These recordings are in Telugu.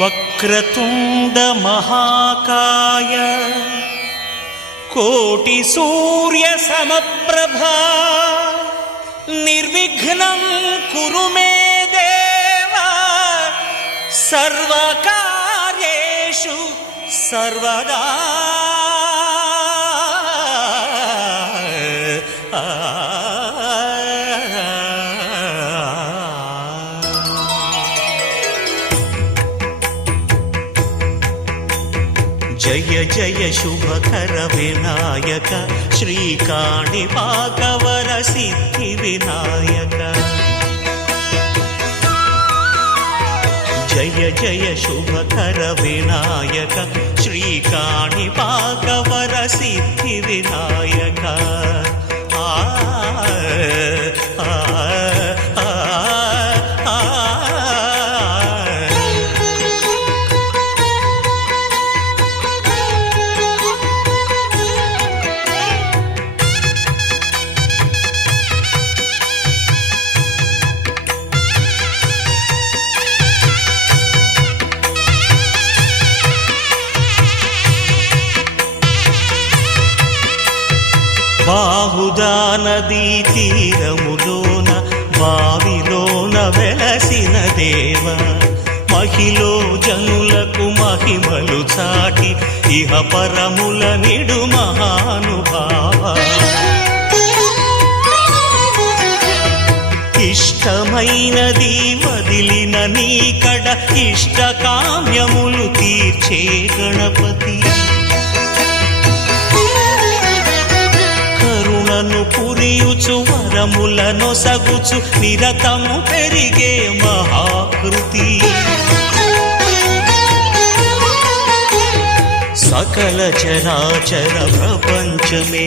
వక్రతుండ మహాకాయ కోటి సూర్య సమప్రభా నిర్విఘ్నం కురు మే దేవ సర్వకార్యేషు సర్వదా. జయ జయ శుభకర వినాయక శ్రీకాణిపాకవర సిద్ధి వినాయక. జయ జయ శుభకర వినాయక శ్రీకాణిపాకవర సిద్ధి వినాయక. బాహుదా నదీ తీరములోన బావిలోన వెలసిన దేవ మహిలో జనులకు మహిమలు చాటి ఇహ పరముల నిడు మహానుభావ. ఇష్టమైనది వదిలిన నీకడ ఇష్టకామ్యములు తీర్చే గణపతి. కరుణను పురియుచు వరములను సగుచు నిరతము పెరిగే మహాకృతి. సకల చరాచర ప్రపంచమే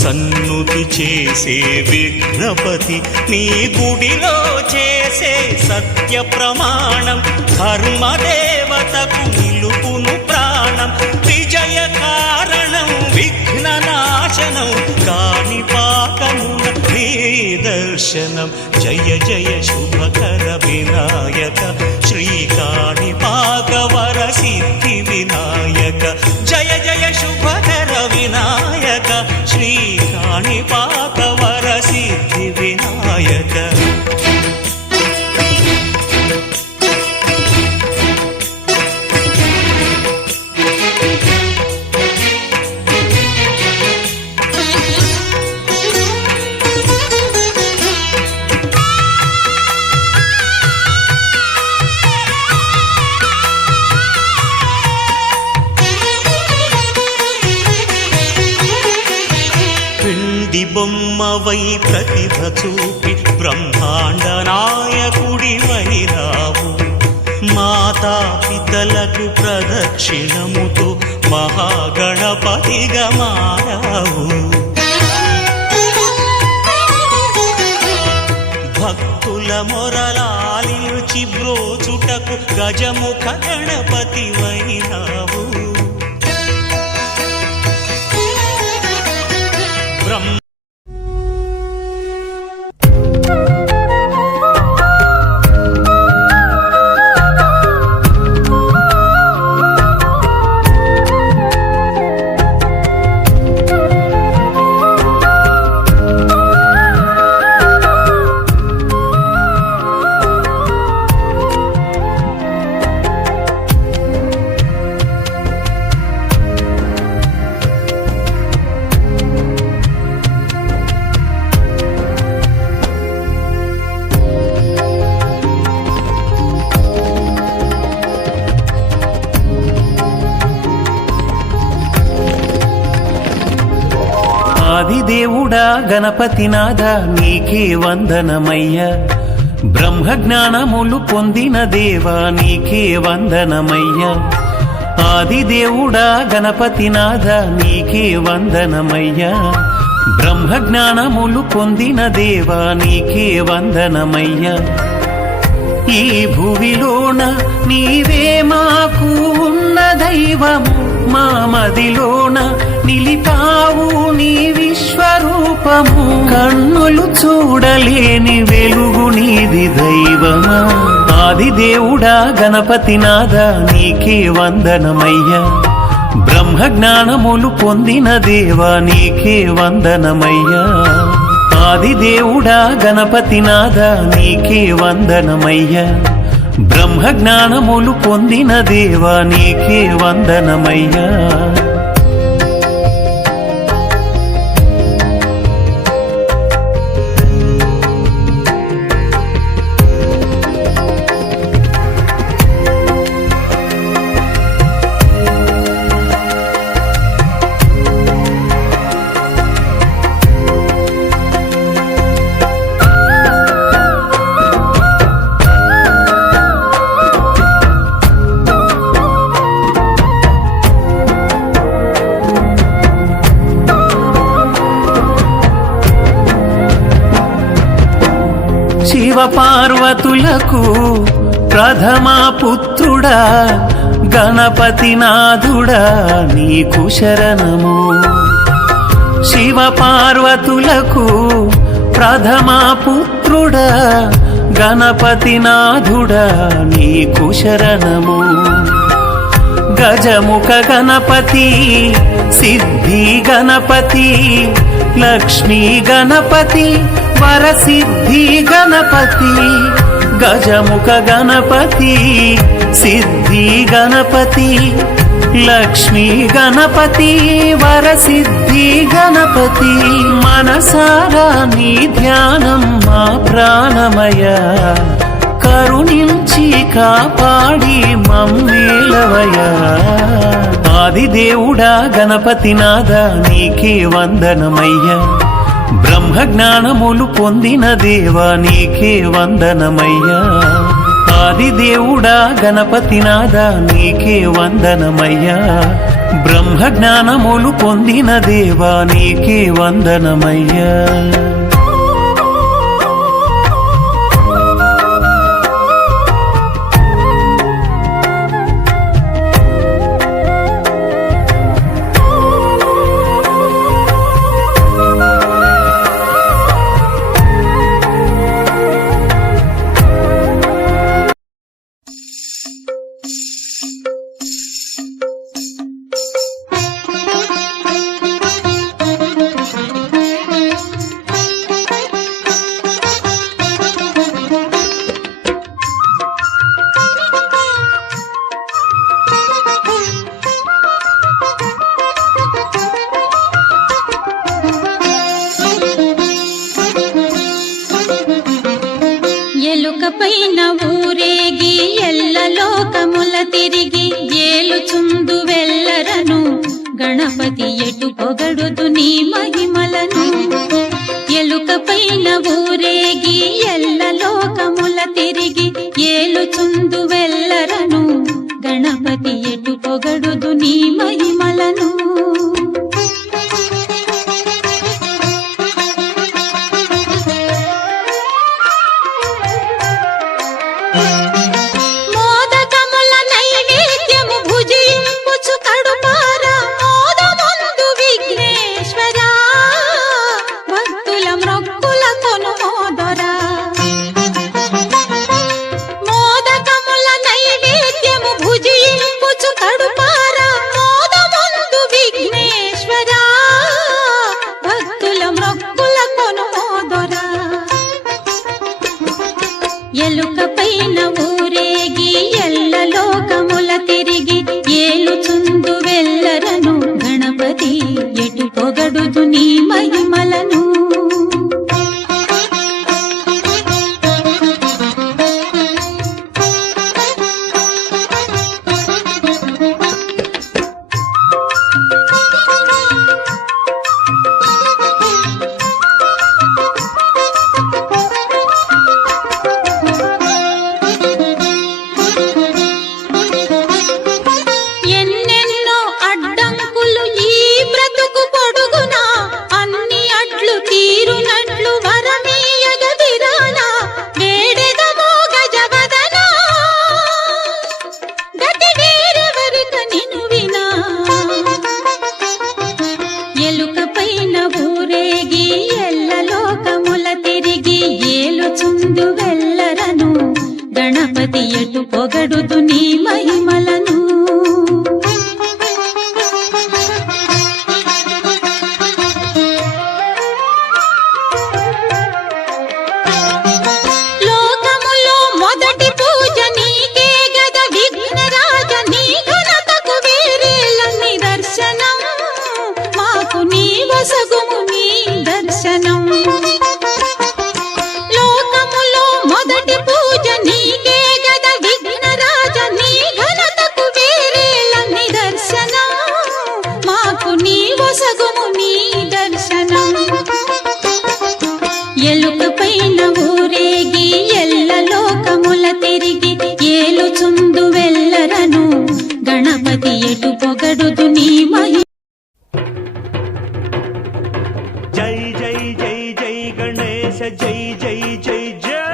సన్నుతి చేసే విఘ్నపతి. నీ గుడిలో చేసే సత్య ప్రమాణం ధర్మదేవతకు నిలుపును ప్రాణం. విజయ కారణం విఘ్న నాశనం కాణిపాకమున నీ దర్శనం. జయ జయ శుభకర వినాయక శ్రీకాణిపాకవర సిద్ధి వినాయక. జయ జయ శుభకర వినాయక శ్రీకాణిపాకవర సిద్ధి వినాయక. బొమ్మవై ప్రతిభ చూపి బ్రహ్మాండ నాయకుడివైరావు. మాతా పితలకు ప్రదక్షిణముతో మహాగణపతిగా మారావు. భక్తుల మొరలాలించి బ్రోచుటకు గజముఖ గణపతివైరావు. ఆదిదేవుడా గణపతినాథ నీకే వందనమయ్యా. బ్రహ్మజ్ఞానములు పొందిన దేవా నీకే వందనమయ్యా. ఆదిదేవుడా గణపతినాథ నీకే వందనమయ్యా. బ్రహ్మజ్ఞానములు పొందిన దేవా నీకే వందనమయ్యా. ఈ భువిలోన నీవే మాకు ఉన్న దైవము. మా మదిలోన నిలిపావు నీ విశ్వరూపము. కన్నులు చూడలేని వెలుగు నీది దైవమా. ఆదిదేవుడా గణపతినాథ నీకే వందనమయ్యా, బ్రహ్మ జ్ఞానములు పొందిన దేవా నీకే వందనమయ్యా. ఆదిదేవుడా గణపతినాథ నీకే వందనమయ్యా, బ్రహ్మ జ్ఞానములు పొందిన దేవా నీకే వందనమయ్యా. శివ పార్వతులకు ప్రథమా పుత్రుడా గణపతినాథుడా నీకు శరణము. శివ పార్వతులకు ప్రథమా పుత్రుడా గణపతినాథుడా నీకు శరణము. గజముఖ గణపతి సిద్ధి గణపతి లక్ష్మీ గణపతి వరసిద్ధి గణపతి. గజముఖ గణపతి సిద్ధి గణపతి లక్ష్మీ గణపతి వరసిద్ధి గణపతి. మనసారా నీ ధ్యానం మా ప్రాణమయ, కరుణించి కాపాడి మమ్మేలవయా. ఆదిదేవుడా గణపతినాథ నీకే వందనమయ్యా, బ్రహ్మ జ్ఞానములు పొందిన దేవా నీకే వందనమయ్యా. ఆదిదేవుడా గణపతినాథ నీకే వందనమయ్యా, బ్రహ్మ జ్ఞానములు పొందిన దేవా నీకే వందనమయ్యా. ఎలుకపైన ఊరేగి ఎల్ల లోకముల తిరిగి ఏలుచుందు వెళ్ళరను గణపతి ఎటు పొగడుదు నీ మహిమలను. ఎలుకపైన ఊరేగి ఎల్ల లోకముల తిరిగి ఏలుచుందు వెళ్ళరను గణపతి ఎటు పొగడుదు నీ మహిమలను. ఎలుకపైన ఊరేగి ఎల్ల లోకముల తిరిగి ఏలుచుందు వెళ్ళరను గణపతి ఎటు పొగడుదు నీ మహిమలను. గణపతి ఎటు పొగడుదు నీ మహిమలను లోకములో మొదటి పూజ నీకే గద విఘ్నరాజ నీ ఘనతకు వేరేల నిదర్శనం మాకు నీ వసగుము నీ దర్శనం లోకములో మొదటి పూజ నీకే గద విఘ్నరాజ నీ ఘనతకు వేరేల నిదర్శనం మాకు నీ వసగుము నీ దర్శనం ఎలుక పైన ఊరేగి ఎల్ల లోకముల తిరిగి ఏలుచుందు వెల్లరను గణపతి ఎటు పొగడుదు నీ మహి జై జై జై జై గణేశ జై జై జై జై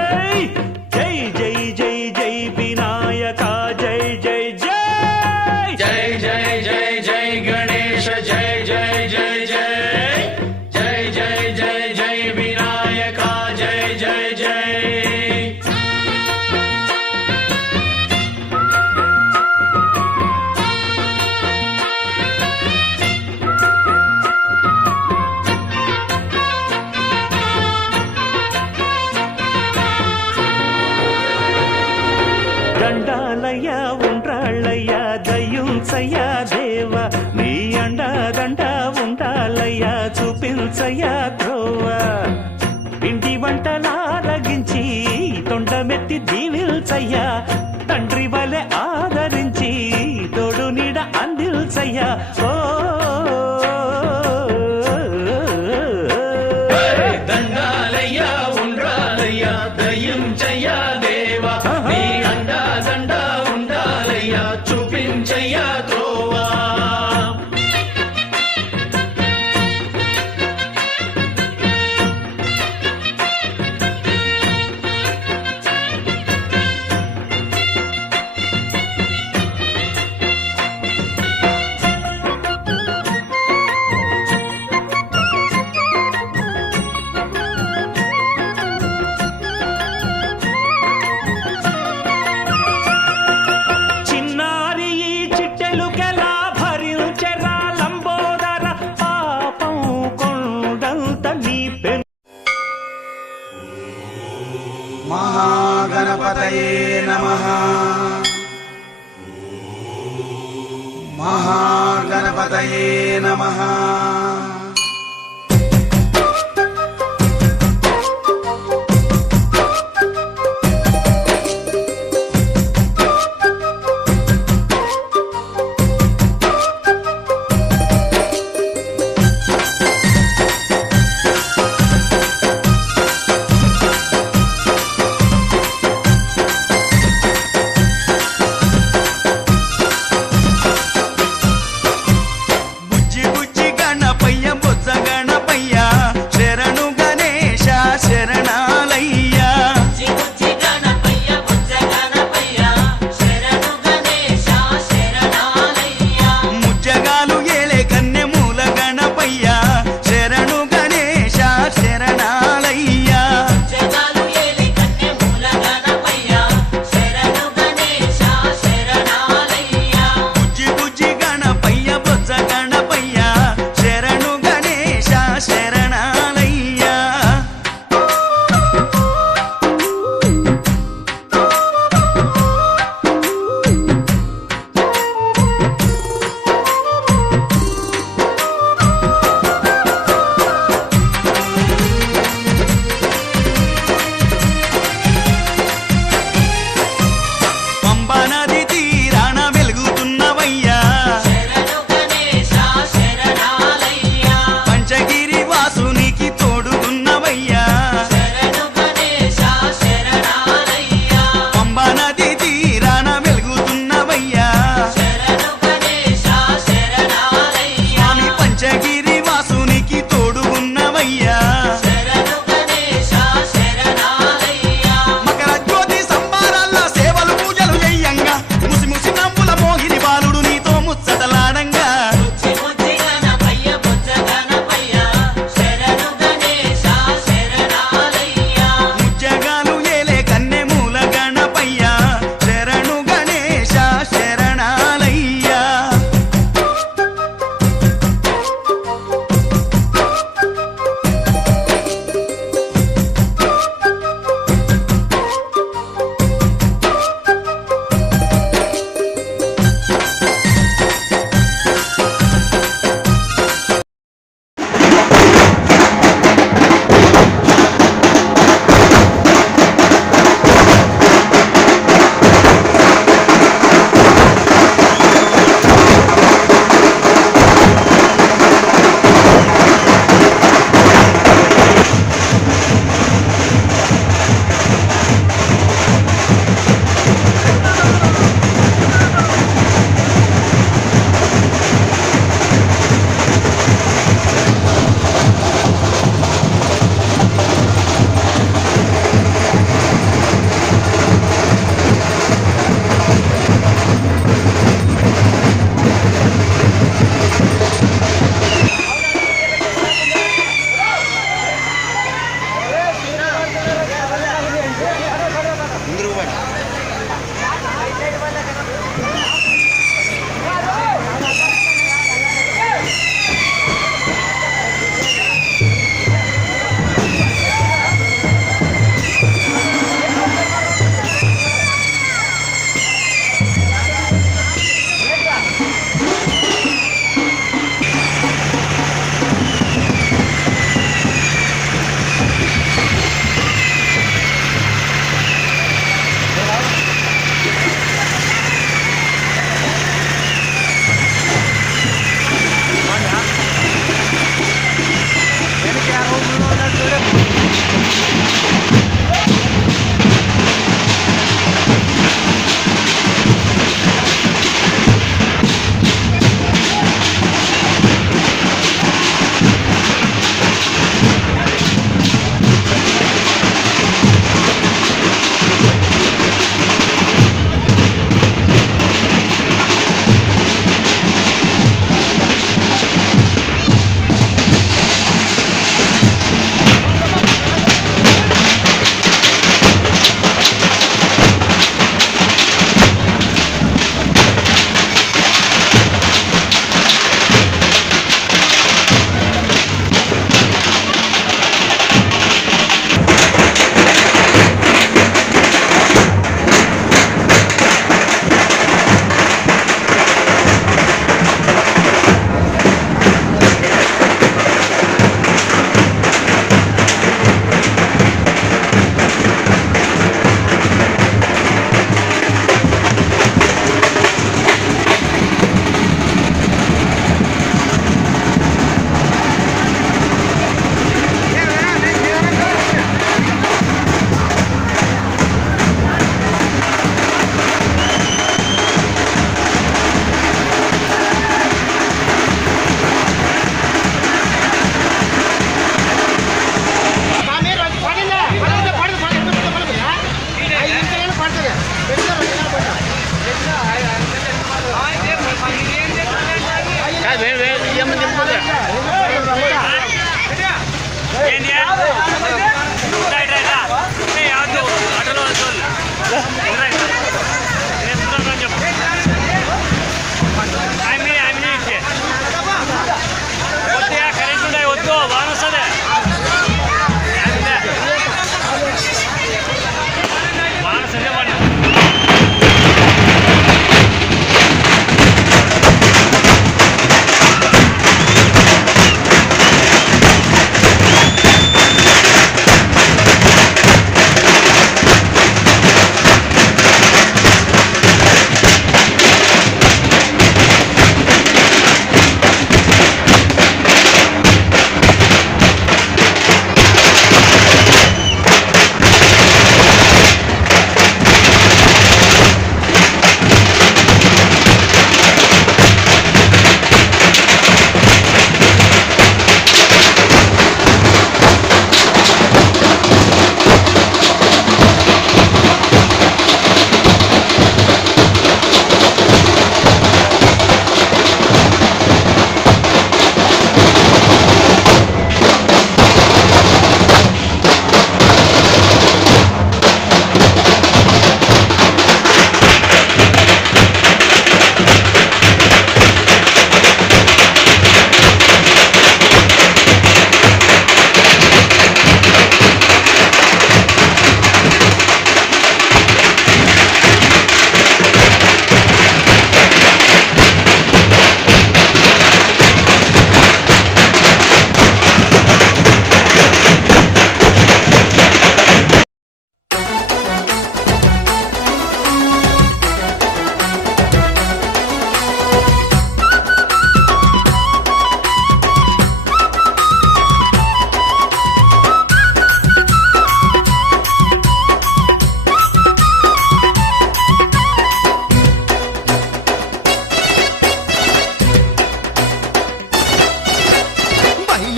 జై జై జై జై వినాయక జై జై జై జై జై జై జై గణేశ జై జై జై జై జై జై జై జై వినాయక జై జై జై దండాలయ్య ఉండ్రాళ్ళయ్య దయ్యుంచయ్య దేవ నీ అండ దండ ఉండాలయ్య చూపించయ్య త్రోవ ఇంటి వంటలారగించి తొండమెత్తి దీవిల్చయ్య తండ్రి వలె ఆదరించి తోడు నీడ అందిల్చయ్య ఓ దండాలయ్య ఉండ్రాలయ్య దయ్యం చెయ్య దేవా నీ అండా దండ ఉండాలయ్య చూపించయ్య త్రోవా చిన్నారి ఈ చిట్టెలుకెలా భరించెరా లంబోదర పాపం కొండంత నీ పెను మహాగణపతయే నమః మహాగణపతయే నమః బుజ్జి బుజ్జిగా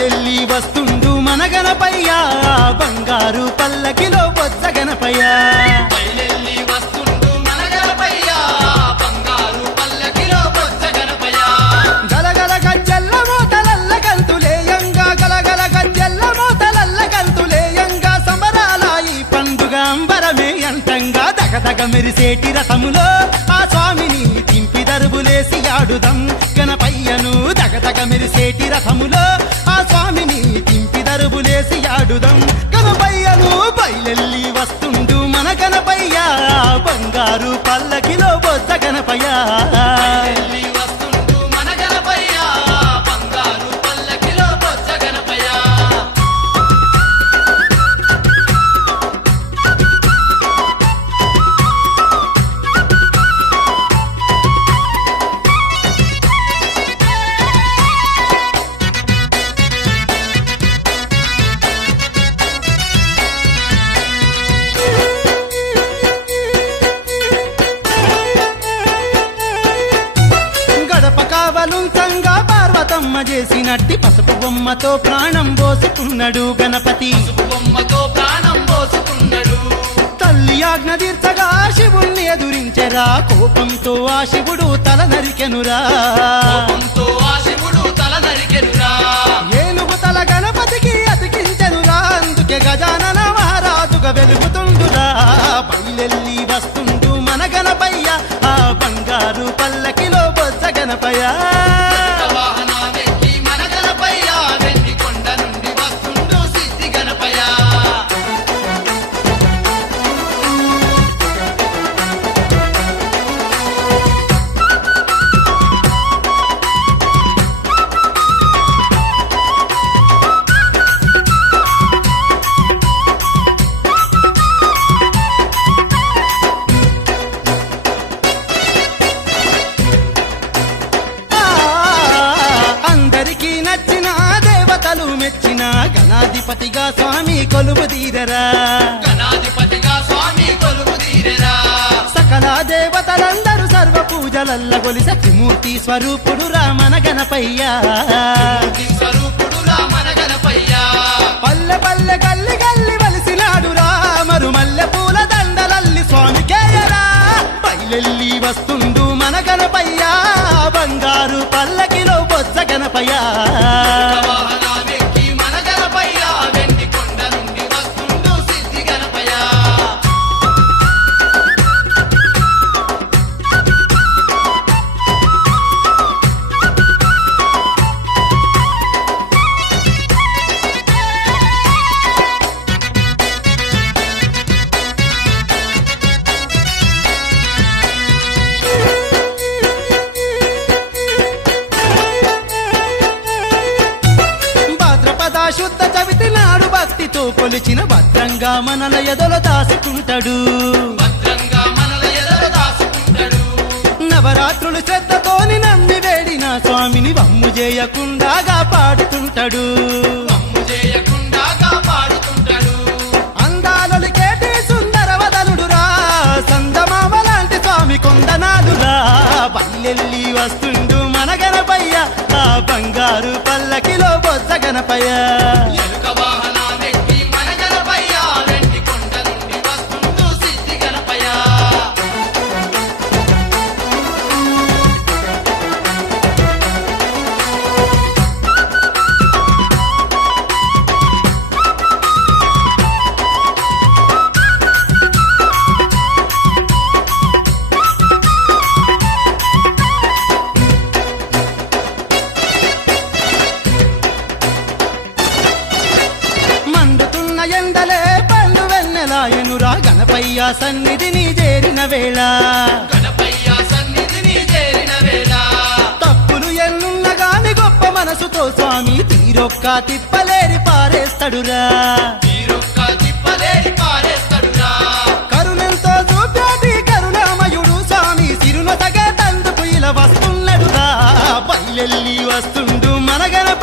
బయలెల్లి వస్తుండు మన గణపయ్య బంగారు పల్లకిలో బొజ్జ గణపయ్య బయలెల్లి వస్తుండు మన గణపయ్య బంగారు పల్లకిలో బొజ్జ గణపయ్య గలగల గజ్జల్ల మోతలల్ల గంతులేయంగా గలగల గజ్జల్ల మోతలల్ల గంతులేయంగా సంబరాల ఈ పండుగ అంబరమే అంతంగా దగదగ మెరిసేటి రథములో ఆ స్వామిని తింపి దరుబులేసి ఆడుదం గణపయ్యను దగదగ మెరిసేటి రథములో ఆ స్వామిని తింపి దరుబులేసి ఆడుదం గణపయ్యను బయలెల్లి వస్తుండు మన గణపయ్య బంగారు పల్లకిలో బొజ్జ గణపయ్య బయలెల్లి వస్తుండు మన గణపయ్య బంగారు పల్లకిలో బొజ్జ గణపయ్య గడప కావలుంతంగా పార్వతమ్మ చేసినట్టి పసుపు బొమ్మతో ప్రాణం పోసుకున్నాడు గణపతి బొమ్మతో ప్రాణం పోసుకున్నాడు తల్లి ఆజ్ఞ తీర్చగా శివుణ్ణి ఎదురించెరా కోపంతో ఆ శివుడు తల నరికెనురా కోపంతో ఆ శివుడు తల నరికెనురా ఏనుగు తల గణపతికి అతికించెనురా అందుకే గజానన మహారాజుగా వెలుగుతుండురా బయలెల్లి వస్తుండు మన గణపయ్య ఆ బంగారు పల్లకిలో బొజ్జ గణపయ్య వాహనామెక్కి మన గణపయ్య వెండి కొండ నుండి వస్తుండు సిద్ధి గణపయ్య ఆ, అందరికీ నచ్చిన దేవతలు మెచ్చిన గణాధిపతిగా స్వామి కొలువు తీరరా గణాధిపతిగా స్వామి కొలువు తీరెరా సకల దేవతలందరూ సర్వ పూజలల్ల గొలిస త్రిమూర్తి స్వరూపుడు రామన గణపయ్య ఈ స్వరూపుడు మన గణపయ్య పల్లె పల్లె గల్లి గల్లి వలిసినాడు రామరు మల్లె పూల దండలల్లి స్వామికేయరా బయలెల్లి వస్తుండు మన గణపయ్య బంగారు పల్లకిలో బొజ్జ గణపయ్య వాహనామెక్కి మన గణపయ్య వెండి కొండ నుండి వస్తుండు సిద్ధి గణపయ్య భాద్రపద శుద్ధ చవితి నాడు భక్తితో కొలిచిన భద్రంగా మనల ఎదలో దాసుకుంటాడు భద్రంగా మనల ఎదర దాసుకుంటాడు నవరాత్రులు శ్రద్ధతోని నమ్మి వేడిన స్వామిని వమ్ము చేయకుండా కాపాడుతుంటాడు మమ్ము చేయకుండా కాపాడుతుంటాడు అందాలొలికేటి సుందర వదనుడురా సందమామ లాంటి స్వామి కొందనాలురా బయలెల్లి వస్తుండు మన గణపయ్య ఆ బంగారు పల్లకిలో బొజ్జ గణపయ్య ఎలుక వాహనామెక్కి మన గణపయ్య వెండి కొండ నుండి వస్తుండు సిద్ధి గణపయ్య మండుతున్న ఎండలే పండు వెన్నెలాయనురా గణపయ్య సన్నిధిని చేరిన వేళ గణపయ్య సన్నిధిని చేరిన వేళ తప్పులు ఎన్నున్న గాని గొప్ప మనసుతో స్వామి తీరొక్క తిప్పలేరి పారేస్తాడురా తీరొక్క తిప్పలేరి పారేస్తాడురా కరుణంతో చూపాటి కరుణామయుడు స్వామి సిరునొసగా తందుకు ఇలా వస్తున్నాడురా బయలెల్లి వస్తుండు మన గణపయ్య